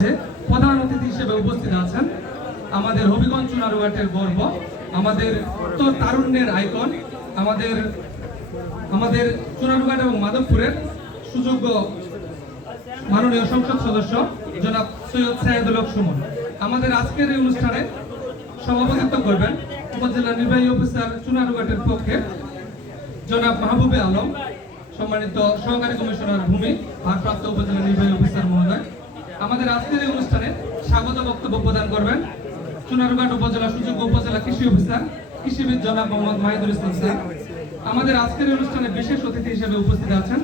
প্রধান অতিথি হিসেবে উপস্থিত আছেন আমাদের হবিগঞ্জ চুনারুঘাটের গর্ব, আমাদের তারুণ্যের আইকন, আমাদের চুনারুঘাট এবং মাধবপুরের সুযোগ্য মাননীয় সংসদ সদস্য জনাব সৈয়দ সাইদুল হক সুমন। আমাদের আজকের এই অনুষ্ঠানে সভাপতিত্ব করবেন উপজেলা নির্বাহী অফিসার চুনারুঘাটের পক্ষে জনাব মাহবুবে আলম, সম্মানিত সহকারী কমিশনার ভূমি ভারপ্রাপ্ত উপজেলা নির্বাহী অফিসার মহোদয়। আমাদের আজকের এই অনুষ্ঠানে স্বাগত বক্তব্য প্রদান করবেন চুনারুঘাট উপজেলা সুযোগ্য উপজেলা কৃষি অফিসার কৃষিবিদ জনাব মোহাম্মদ মাহিদুল ইসলাম স্যার। আমাদের আজকের অনুষ্ঠানে বিশেষ অতিথি হিসেবে উপস্থিত আছেন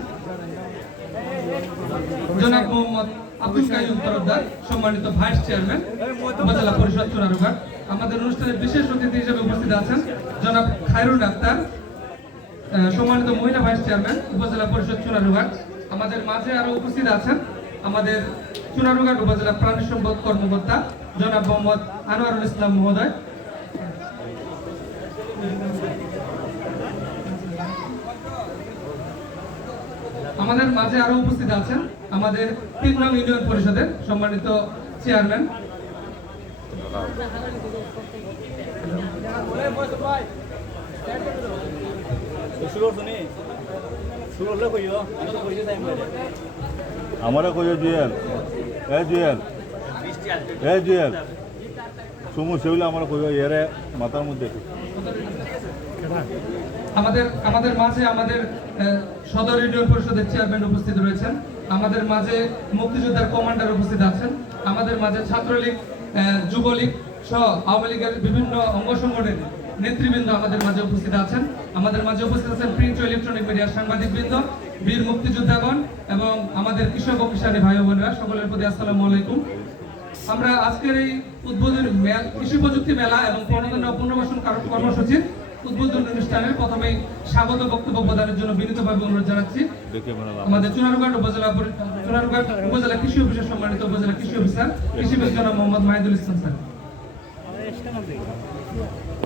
জনাব মোহাম্মদ আব্দুল কাইয়ুম তরফদার, সম্মানিত ভাইস চেয়ারম্যান উপজেলা পরিষদ চুনারুঘাট। আমাদের অনুষ্ঠানে বিশেষ অতিথি হিসেবে উপস্থিত আছেন জনাব খায়রুল আক্তার, সম্মানিত মহিলা ভাইস চেয়ারম্যান উপজেলা পরিষদ চুনারুঘাট। আমাদের মাঝে আরো উপস্থিত আছেন আমাদের চুনারুঘাট উপজেলা প্রাণী সম্পদ কর্মকর্তা জনাব মোহাম্মদ আনোয়ারুল ইসলাম মহোদয়। আমাদের মাঝে আরো উপস্থিত আছেন আমাদের ৩ নং ইউনিয়ন পরিষদের সম্মানিত চেয়ারম্যান আমরা কই জুয়েল জুয়েল সুমু সেগুলো আমরা কই এর মাথার মধ্যে আমাদের মাঝে আমাদের সদর ইউনিয়ন পরিষদের চেয়ারম্যান উপস্থিত রয়েছেন, আমাদের মাঝে মুক্তিযোদ্ধার কমান্ডার উপস্থিত আছেন, আমাদের মাঝে ছাত্রলীগ, যুবলীগ সহ আওয়ামী লীগের বিভিন্ন অঙ্গ সংগঠনের নেতৃবৃন্দ আমাদের মাঝে উপস্থিত আছেন। আমাদের মাঝে উপস্থিত আছেন প্রিন্ট ও ইলেকট্রনিক মিডিয়ার সাংবাদিকবৃন্দ, বীর মুক্তিযোদ্ধাগণ এবং আমাদের কৃষক ও কিষানী ভাই বোনেরা, সকলের প্রতি আসসালামু আলাইকুম। আমরা আজকের এই উদ্বোধনী কৃষি প্রযুক্তি মেলা এবং পুনর্বাসন কর্মসূচির উদ্বোধনী অনুষ্ঠানের প্রথমেই স্বাগত বক্তব্য প্রদানের জন্য বিনীতভাবে অনুরোধ জানাচ্ছি আমাদের চুনারুঘাট উপজেলা কৃষি অফিসার, সম্মানিত উপজেলা কৃষি অফিসার কৃষিবিদ জনাব মোহাম্মদ মাহিদুল ইসলাম স্যার।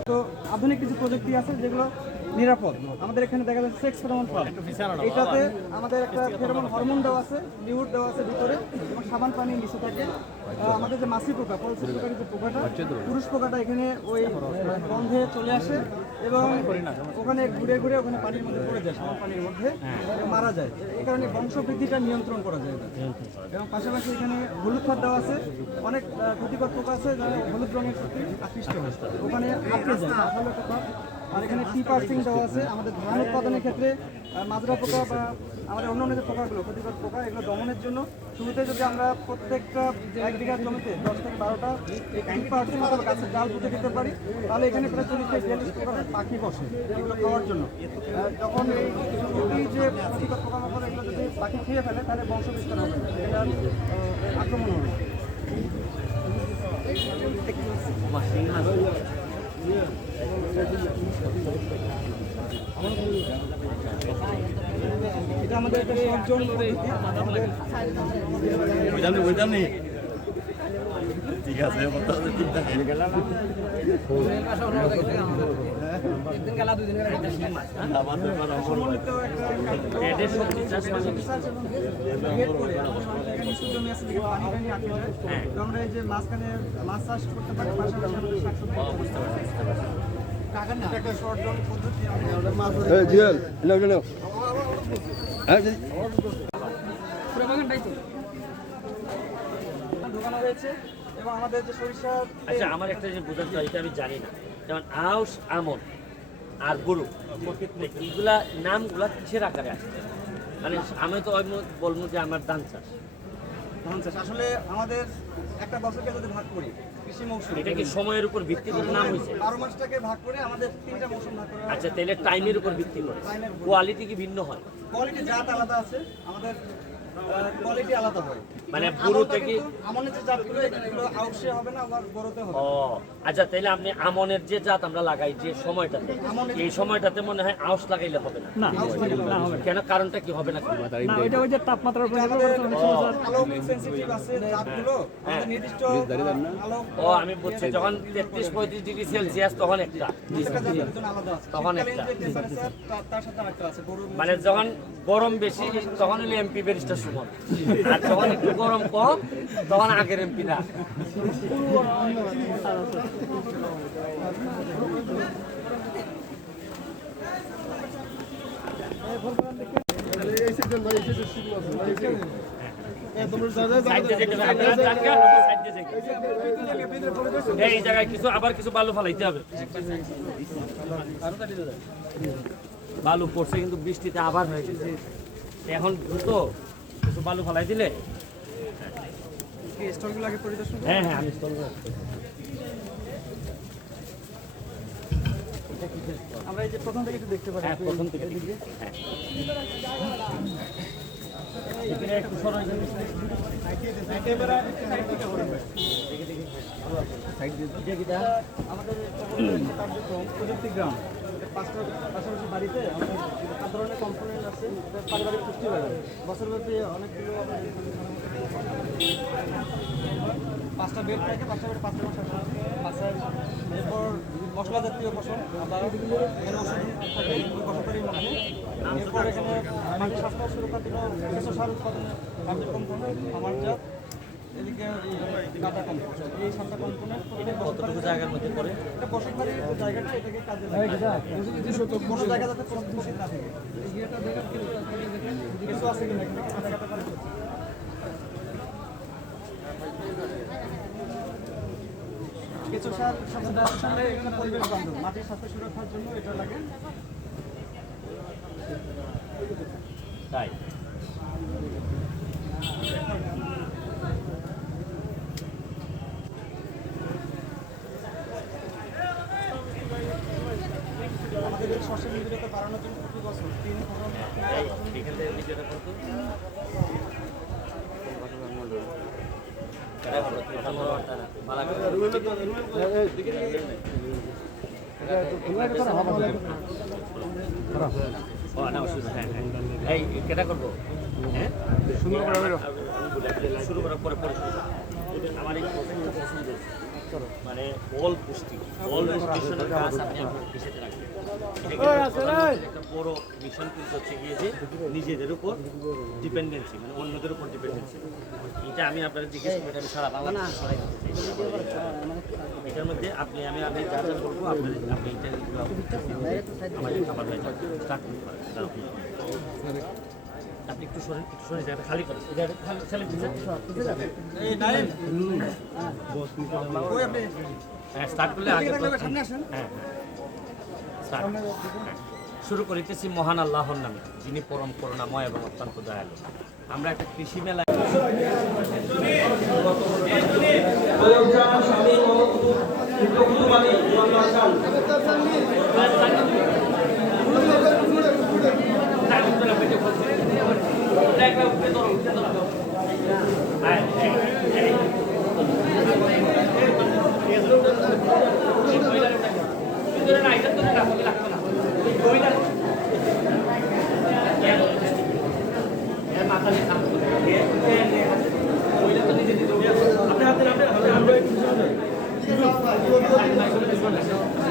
তো আধুনিক কিছু প্রযুক্তি আছে যেগুলো নিরাপদ। আমাদের এখানে দেখা যাচ্ছে সেক্স ফেরোমন পাম্প, এটাতে আমাদের একটা ফেরোমন হরমোন দেওয়া আছে, লিউড দেওয়া আছে ভিতরে এবং সাবান পানি মিশে থাকে। আমাদের যে মাছি পোকা, পলসি পোকার যে পোকাটা, পুরুষ পোকাটা এখানে ওই গন্ধে চলে আসে এবং ওখানে ঘুরে ঘুরে ওখানে পানির মধ্যে পড়ে যায়, সাবান পানির মধ্যে মারা যায়। এই কারণে বংশবৃদ্ধিটা নিয়ন্ত্রণ করা যায় এবং পাশাপাশি এখানে হলুদ খাদ দেওয়া আছে। অনেক ক্ষতিকর পোকা আছে যারা হলুদ রঙের প্রতি আকৃষ্ট হয়, ওখানে আটকে যায়, ভালো একটা খাদ। আর এখানে টি-পার্সিং দেওয়া আছে আমাদের ধান উৎপাদনের ক্ষেত্রে মাজরা পোকা বা আমাদের অন্য যে পোকাগুলো, ক্ষতিকর পোকা, এগুলো দমনের জন্য শুরুতে যদি আমরা প্রত্যেকটা 1 বিঘা জমিতে 10 থেকে 12টা টি-পার্সিং অথবা গাছের ডাল পুঁতে দিতে পারি, তাহলে এখানে প্রায় 40 থেকে 42 প্রকারের পাখি বসে এগুলো খাওয়ার জন্য। যখন এই যে ক্ষতিকর পোকামাকড় এগুলো যদি পাখি খেয়ে ফেলে তাহলে বংশ বিস্তার হবে, এটা আক্রমণ হবে। এটা আমাদের একটা শর্ট জোন পদ্ধতি। ঠিক আছে আমরা এই যে মাঝখানে মাছ চাষ করতে পারি, পাশাপাশি আমাদের শাকসবজি একটা শর্ট জোন পদ্ধতি। ঢোকানো হয়েছে এবং আমাদের যে সরিষা। আচ্ছা, আমার একটা যে বোঝাতে হয়, এটা আমি জানি না, যেমন আউশ, আমন আর গরু, এগুলা নামগুলা কিসের আকারে আসছে? মানে আমি তো বলবো যে আমার ধান চাষ আসলে আমাদের একটা বছরকে যদি ভাগ করি কৃষি মৌসুম, এটা কি সময়ের উপর ভিত্তি করে নাম হয়েছে? 12 মাসটাকে ভাগ করে আমাদের 3টা মৌসুম ভাগ করা। আচ্ছা, তাহলে টাইমের উপর ভিত্তি করে কোয়ালিটি কি ভিন্ন হয়? কোয়ালিটি জাত আলাদা আছে, আমাদের কোয়ালিটি আলাদা হয়। মানে গরু থেকে আমনের যে জাতগুলো এগুলো আউশে হবে না, আবার বড়তে হবে। ও আচ্ছা, তাহলে আপনি আমনের যে জাত আমরা লাগাই যে সময়টাতে, এই সময়টাতে মনে হয় আউশ লাগাইলে হবে না? কেন, কারণটা কি হবে না? এটা ওই যে তাপমাত্রার উপর নির্ভর করে আলো সেনসিটিভ আছে জাতগুলো, আমাদের নির্দিষ্ট আলো। ও আমি বুঝছি, যখন 33-35 ডিগ্রি সেলসিয়াস তখন একটা, তখন একটা, তার সাথে আরেকটা আছে। মানে যখন গরম বেশি তখন হলে এমপি ব্যারিস্টার সুমন। আর যখন একটু গরম কম তখন আগের এমপিরা। এই জায়গায় কিছু আবার কিছু বালু ফালাইতে হবে। বালু পড়ছে কিন্তু বৃষ্টিতে আবার হয়ে গেছে, এখন দ্রুত কিছু বালু ফালাই দিলে। স্টলগুলো আগে পরিদর্শন করুন। হ্যাঁ হ্যাঁ আমি স্থল আমরা এই যে প্রথম থেকে একটু দেখতে পারি। হ্যাঁ প্রথম থেকে হ্যাঁ এখানে একটু সরাই দেন। আমাদের কার্যক্রম প্রযুক্তি গ্রাম পাশাপাশি বাড়িতে আমাদের 4 ধরনের কম্পোনেন্ট আছে। পারিবারিক পুষ্টি বাগান বছরব্যাপী অনেকগুলো 5টা বেড থাকে, 5টা বেড 5টা বাসায়। এরপর মশলা জাতীয় ফসল, আবার এখানে ওষুধ থাকে বসতবাড়ির মধ্যে। এরপর এখানে মাটির স্বাস্থ্য সুরক্ষার জন্য কেঁচো সার উৎপাদনের কার্যক্রম করে আমার জাত। এদিকে কাটা কম্পোস্ট, এই 7টা কম্পোনেন্ট কতটুকু জায়গার মধ্যে পড়ে? এটা বসতবাড়ির জায়গাটা এটাকে কাজে বসে জায়গা যাতে দূষিত না থাকে। কিছু আছে কিনা এখানে কাটা কাটা করে কেঁচো সার সাথে এখানে পরিবেশ বান্ধব মাটির স্বাস্থ্য সুরক্ষার জন্য এটা লাগে। তাই আমাদের এই শস্য নিবিড়তা বাড়ানোর জন্য প্রতি বছর 3 ফসল এখান থেকে ভিডিওটা করতো এই কেটা করবো হ্যাঁ শুরু করার পরে পরে আমার এই প্রসেসটা পছন্দ মানে বল পুষ্টি বল নিউট্রিশনের কাজ আপনি আপনার পেশাতে রাখবেন। একটা বড় মিশন কিন্তু হচ্ছে গিয়ে যে নিজেদের উপর ডিপেন্ডেন্সি মানে অন্যদের উপর ডিপেন্ডেন্সি। এটা আমি আপনারা জিজ্ঞেস করি, আমি সারা বাংলা ছড়াই দিতে চাই। এটার মধ্যে আপনি আমি যা যা বলবো আপনি এটা আমাদের খাবার স্টার্ট করতে পারেন। আপনি একটু সরে জায়গাটা খালি করেন, হ্যাঁ স্টার্ট করলে আগে হ্যাঁ স্টার্ট শুরু করিতেছি মহান আল্লাহর নামে, যিনি পরম করুণাময় এবং অত্যন্ত দয়ালু। আমরা একটা কৃষি মেলায়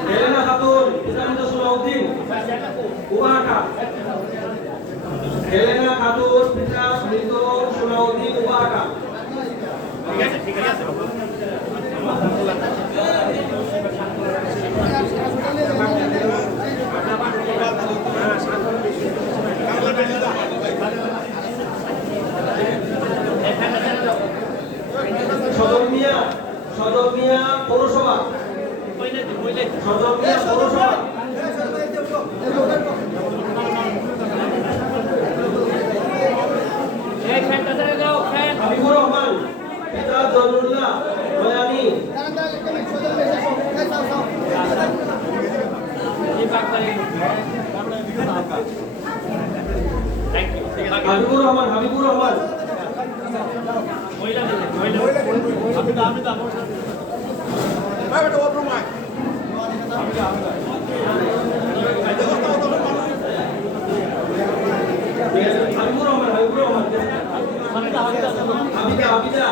হেলেনা খাতুন ইসলামত সুলাউদ্দিন উবাহাটা। হেলেনা খাতুন পিতা মৃত সুলাউদ্দিন উবাহাটা। ঠিক আছে সদর মিয়া পৌরসভা। সদর মিয়া পৌরসভা। হাবিবুর রহমান পিতা জনুল্লাহ বয়ানি। হাবিবুর রহমান হাবিবুর রহমান হাবিবুর রহমান হাবিদা হাবিদা